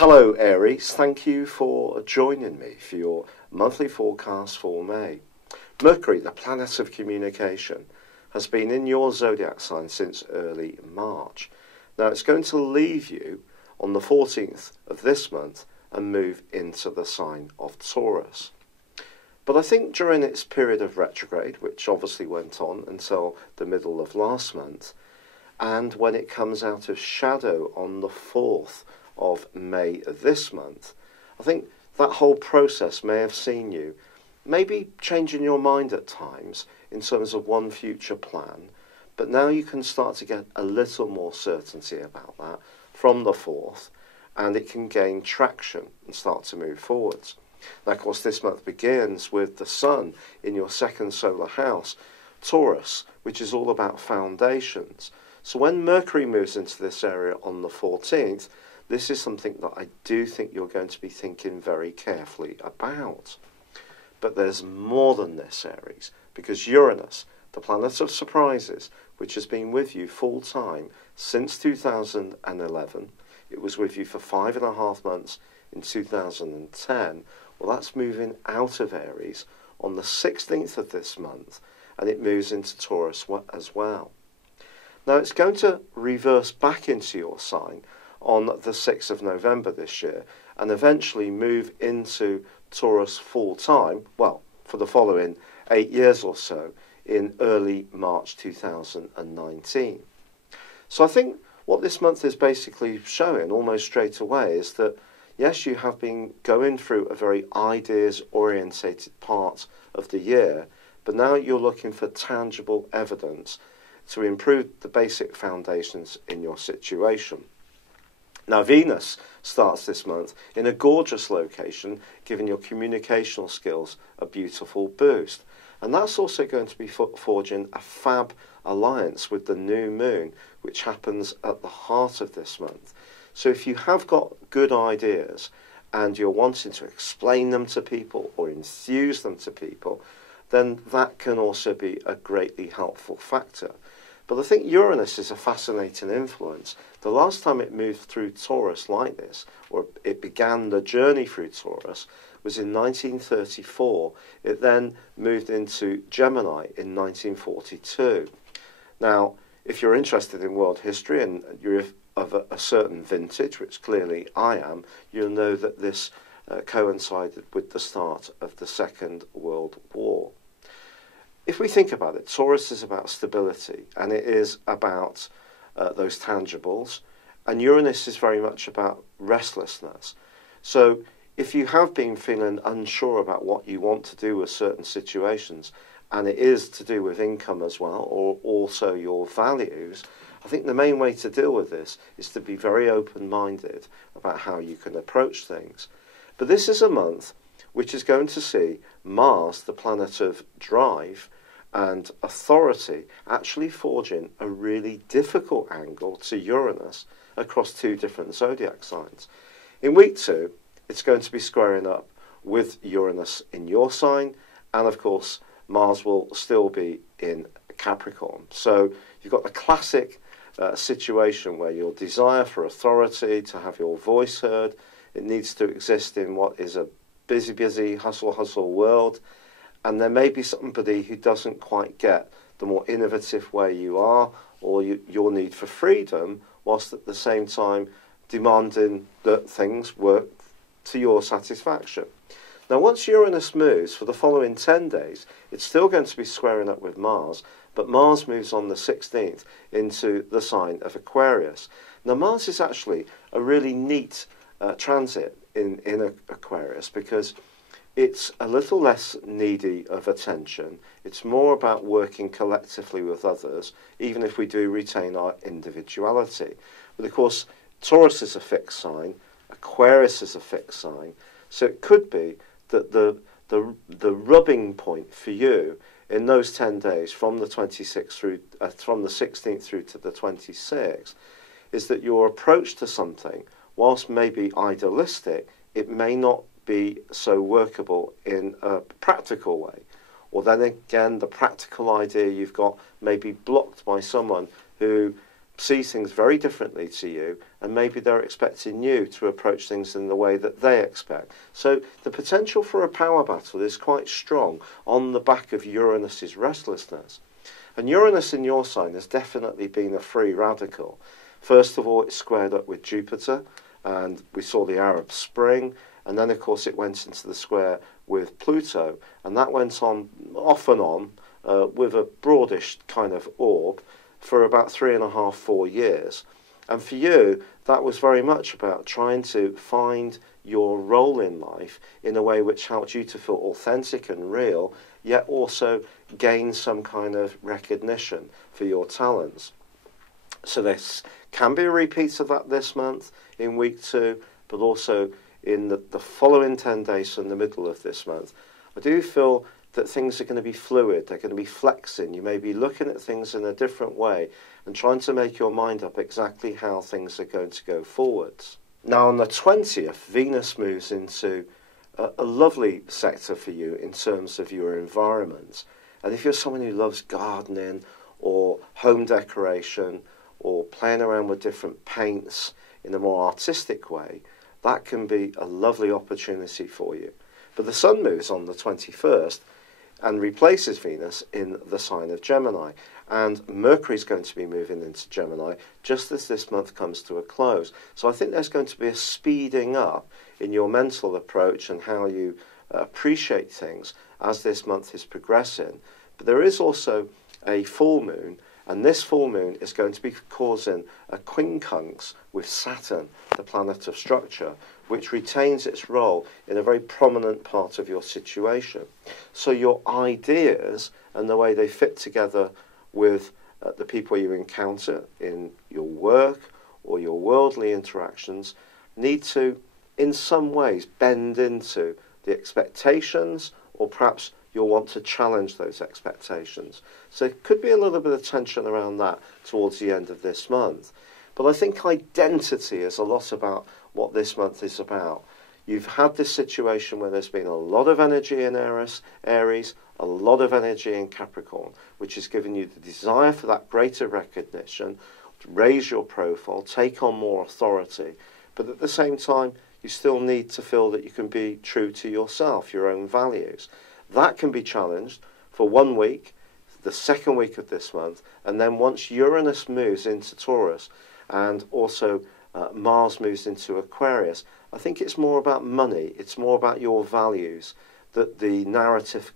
Hello Aries, thank you for joining me for your monthly forecast for May. Mercury, the planet of communication, has been in your zodiac sign since early March. Now it's going to leave you on the 14th of this month and move into the sign of Taurus. But I think during its period of retrograde, which obviously went on until the middle of last month, and when it comes out of shadow on the 4th of May this month, I think that whole process may have seen you maybe changing your mind at times in terms of one future plan, but now you can start to get a little more certainty about that from the 4th, and it can gain traction and start to move forwards. Now, of course, this month begins with the Sun in your second solar house, Taurus, which is all about foundations. So when Mercury moves into this area on the 14th, this is something that I do think you're going to be thinking very carefully about. But there's more than this, Aries, because Uranus, the planet of surprises, which has been with you full time since 2011, it was with you for 5.5 months in 2010, well, that's moving out of Aries on the 16th of this month, and it moves into Taurus as well. Now, it's going to reverse back into your sign on the 6th of November this year, and eventually move into Taurus full time, well, for the following 8 years or so, in early March 2019. So I think what this month is basically showing almost straight away is that, yes, you have been going through a very ideas-orientated part of the year, but now you're looking for tangible evidence to improve the basic foundations in your situation. Now, Venus starts this month in a gorgeous location, giving your communicational skills a beautiful boost. And that's also going to be forging a fab alliance with the new moon, which happens at the heart of this month. So if you have got good ideas and you're wanting to explain them to people or enthuse them to people, then that can also be a greatly helpful factor. But I think Uranus is a fascinating influence. The last time it moved through Taurus like this, or it began the journey through Taurus, was in 1934. It then moved into Gemini in 1942. Now, if you're interested in world history and you're of a certain vintage, which clearly I am, you'll know that this coincided with the start of the Second World War. If we think about it, Taurus is about stability, and it is about those tangibles, and Uranus is very much about restlessness. So if you have been feeling unsure about what you want to do with certain situations, and it is to do with income as well, or also your values, I think the main way to deal with this is to be very open-minded about how you can approach things. But this is a month which is going to see Mars, the planet of drive and authority, actually forging a really difficult angle to Uranus across 2 different zodiac signs. In week 2, it's going to be squaring up with Uranus in your sign, and of course Mars will still be in Capricorn. So you've got the classic situation where your desire for authority, to have your voice heard, it needs to exist in what is a busy, hustle world, and there may be somebody who doesn't quite get the more innovative way you are, or your need for freedom, whilst at the same time demanding that things work to your satisfaction. Now, once Uranus moves for the following 10 days, it's still going to be squaring up with Mars, but Mars moves on the 16th into the sign of Aquarius. Now, Mars is actually a really neat transit in Aquarius, because it's a little less needy of attention. It's more about working collectively with others, even if we do retain our individuality. But of course, Taurus is a fixed sign, Aquarius is a fixed sign, so it could be that the rubbing point for you in those 10 days from the 16th through to the 26th is that your approach to something, whilst maybe idealistic, it may not be so workable in a practical way. Or then again, the practical idea you've got may be blocked by someone who see things very differently to you, and maybe they're expecting you to approach things in the way that they expect. So the potential for a power battle is quite strong on the back of Uranus's restlessness. And Uranus in your sign has definitely been a free radical. First of all, it's squared up with Jupiter, and we saw the Arab Spring, and then of course it went into the square with Pluto, and that went on off and on with a broadish kind of orb for about 3.5, 4 years. And for you, that was very much about trying to find your role in life in a way which helped you to feel authentic and real, yet also gain some kind of recognition for your talents. So this can be a repeat of that this month in week 2, but also in the following 10 days from the middle of this month. I do feel that things are going to be fluid, they're going to be flexing. You may be looking at things in a different way and trying to make your mind up exactly how things are going to go forwards. Now on the 20th, Venus moves into a lovely sector for you in terms of your environment. And if you're someone who loves gardening or home decoration or playing around with different paints in a more artistic way, that can be a lovely opportunity for you. But the Sun moves on the 21st and replaces Venus in the sign of Gemini. And Mercury is going to be moving into Gemini just as this month comes to a close. So I think there's going to be a speeding up in your mental approach and how you appreciate things as this month is progressing. But there is also a full moon, and this full moon is going to be causing a quincunx with Saturn, the planet of structure, which retains its role in a very prominent part of your situation. So your ideas and the way they fit together with the people you encounter in your work or your worldly interactions need to, in some ways, bend into the expectations, or perhaps you'll want to challenge those expectations. So it could be a little bit of tension around that towards the end of this month. But I think identity is a lot about what this month is about. You've had this situation where there's been a lot of energy in Aries, a lot of energy in Capricorn, which has given you the desire for that greater recognition, to raise your profile, take on more authority. But at the same time, you still need to feel that you can be true to yourself, your own values. That can be challenged for 1 week, the second week of this month, and then once Uranus moves into Taurus and also Mars moves into Aquarius, I think it's more about money, it's more about your values that the narrative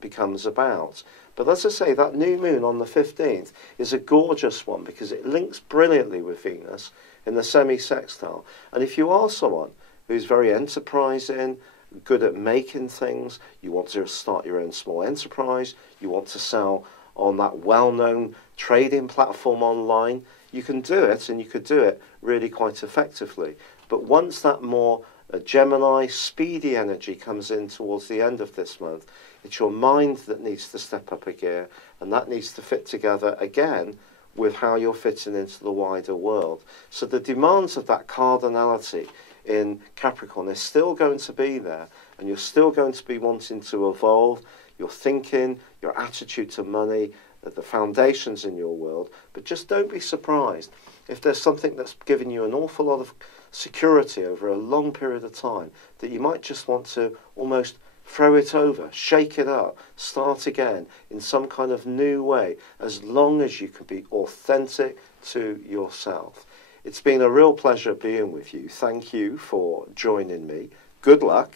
becomes about. But as I say, that new moon on the 15th is a gorgeous one because it links brilliantly with Venus in the semi-sextile. And if you are someone who's very enterprising, good at making things, you want to start your own small enterprise, you want to sell on that well-known trading platform online, you can do it, and you could do it really quite effectively. But once that more Gemini, speedy energy comes in towards the end of this month, it's your mind that needs to step up a gear, and that needs to fit together again with how you're fitting into the wider world. So the demands of that cardinality in Capricorn is still going to be there, and you're still going to be wanting to evolve your thinking, your attitude to money, the foundations in your world. But just don't be surprised if there's something that's giving you an awful lot of security over a long period of time that you might just want to almost throw it over, shake it up, start again in some kind of new way, as long as you can be authentic to yourself. It's been a real pleasure being with you. Thank you for joining me. Good luck,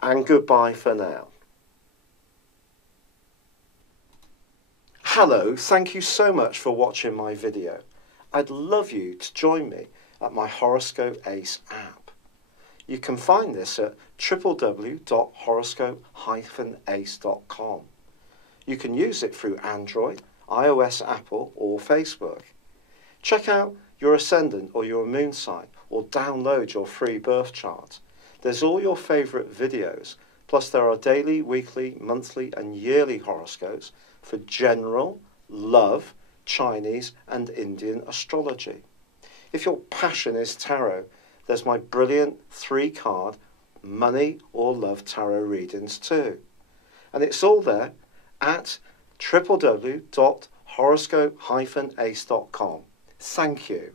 and goodbye for now. Hello, thank you so much for watching my video. I'd love you to join me at my Horoscope Ace app. You can find this at www.horoscope-ace.com. You can use it through Android, iOS, Apple, or Facebook. Check out your ascendant or your moon sign, or download your free birth chart. There's all your favourite videos, plus there are daily, weekly, monthly and yearly horoscopes for general, love, Chinese and Indian astrology. If your passion is tarot, there's my brilliant 3-card money or love tarot readings too. And it's all there at www.horoscope-ace.com. Thank you.